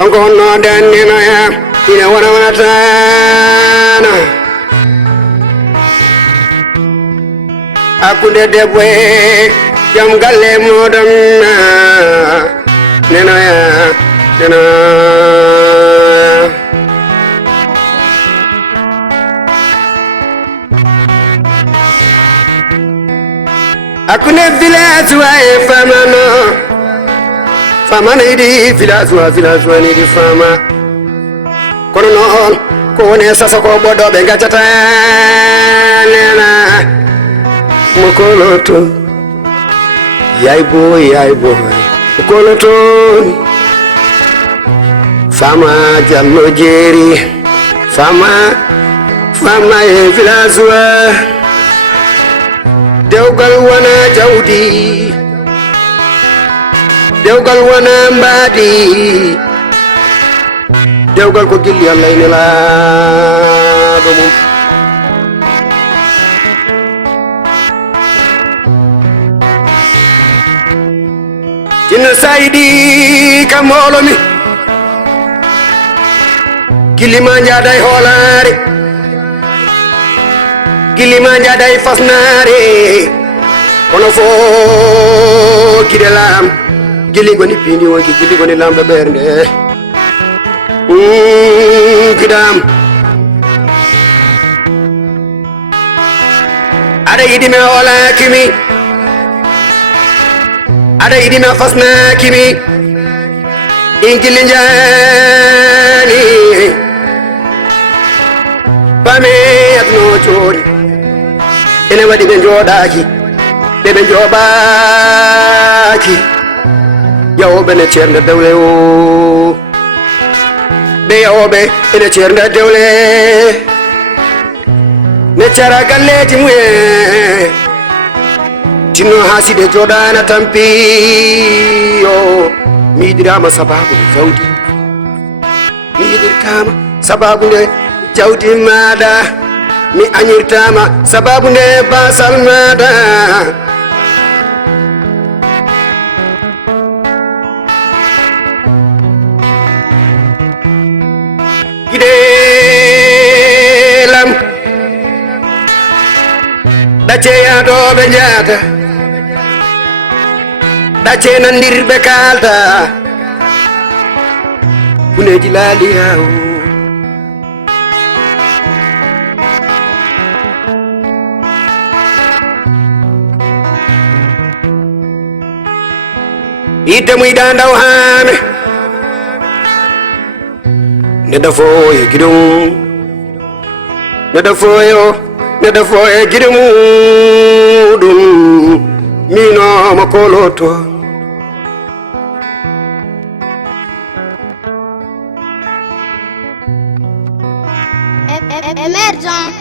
Angono danino ya ina wana tana akunde debwe jam galle modam neno ya neno akunde village wa famano fama na idi village wa ni di fama kono non ko ne sasa ko bodo be ngajata nena mokoloto yai boy mokoloto fama jallo jeri fama e village wa dewgal wana jawdi dewgal wana mbadi dewgal ko gilli Allah ina la do mum Jinna Saidi kamolo mi gilli ma jaday holare gilli ma jaday fasnare kono fo kidelam gili goni pindi wonki gili goni lambe bernde kidam ada yidi me wala kimi ada yidi me fasna kimi ingili njani pame atno chori ene wadi be jodaki be jobaki yawoɓe ne ceernde dewle o ɓe yawoɓe ene ceernde dewle ne cara galleji mumen tinno haasiɗe joɗana tampi o mi yiɗirama sababu nde jawdi mi yiɗirtama sababu nde jawdi maɗa mi añirtama sababu nde basal maɗa gidelam ɗacce yaɗoɓe jaata ɗacce nandirɓe kalta huneji laali yaw yidde muyɗa ndaw hame neda foye gidum neda foye gidum dum mino makoloto Emergent